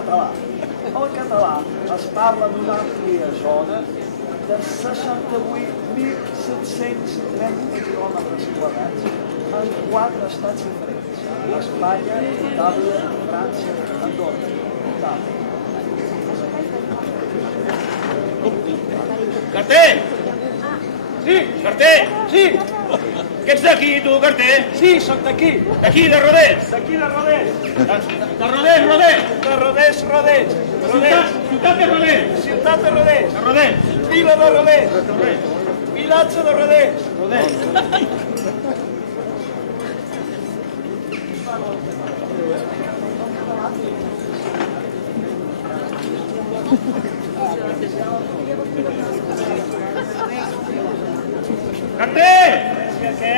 català. El català es parla en una àmplia zona de 68.730 quilòmetres quadrats en 4 estats diferents: Espanya, Itàlia, França, Andorra. Carter! Sí, Carter! sí, Que ets d'aquí, tu, Carter? sí, soc d'aquí. D'aquí, de Rodés? D'aquí de Rodés. De Rodés, Rodés! De Rodés, Rodés. Ciutat de Rodés! Ciutat de Rodés. De Rodés! Vila de Rodés. Rodés! Vilatge de Rodés. Rodés! Carter! Què?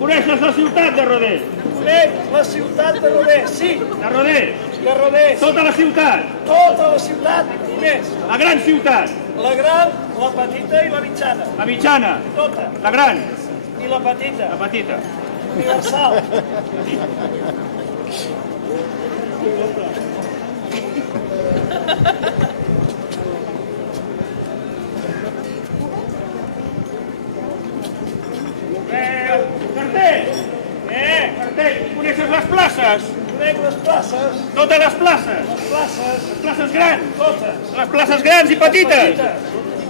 Coneixes la ciutat de Rodés? Conec la ciutat de Rodés, sí, De Rodés! de Rodés. Tota la ciutat! Tota la ciutat i més. La gran ciutat! La gran, la petita i la mitjana. La mitjana! Tota. La gran! I la petita. La petita! Universal. Carter! Carter, coneixes les places? Conec les places. Totes les places! Les places. Les places grans! Totes. Les places grans i petites!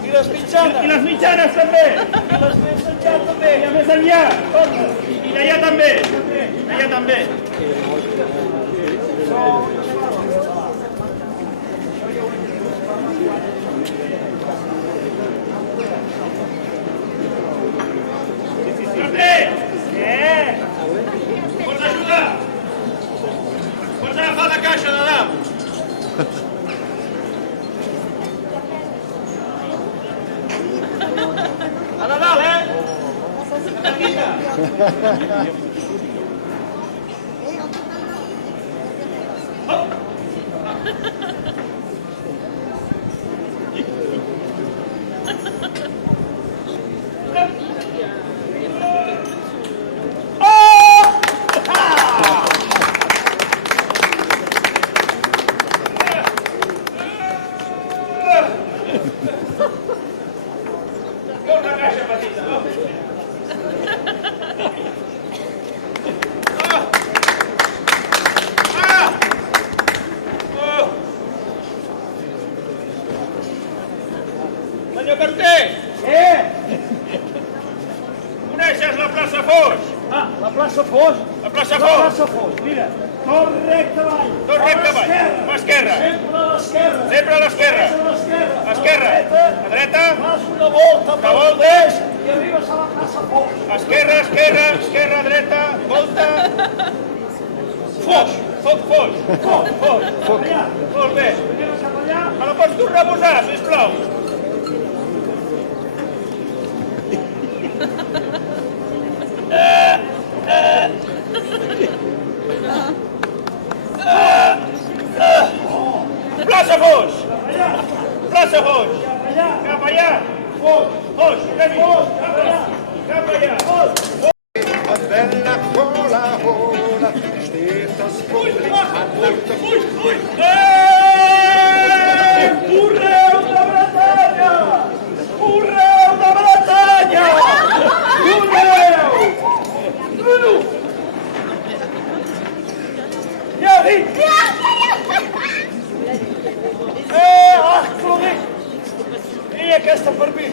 I les mitjanes. I les mitjanes també! I les més enllà també. I a més enllà! Totes. I d'allà també! D'allà també! Carter! Què? Pots ajudar? Pots agafar la caixa de dalt? A de dalt, Petita! Una caixa petita, no? Senyor Carter, Què? coneixes la plaça Foix? Ah, la plaça Foix. La plaça La Foix. plaça Foix, mira. Tot recte avall. Tot recte avall. A l'esquerra. Sempre a l'esquerra. Sempre a l'esquerra. Sempre a l'esquerra. A l'esquerra. A A dreta. fas una volta Una pel volta. Rodés i arribes a la plaça Foix. Esquerra, esquerra, esquerra, dreta, volta. Foix. Foc, Foix. Foix. Foix. Cap allà. Molt bé. Anem cap allà. Me la pots tornar a posar, sisplau? Plaça Foix! Plaça Foix! Cap allà! Foix! Foix! Cap allà! Cap allà! Und wenn nach Hola Hola steht das Publikum an der Ui! Correu de Bretanya! Correu de Bretanya! Correu! Ja, dit! Clodir! I aquesta per mi!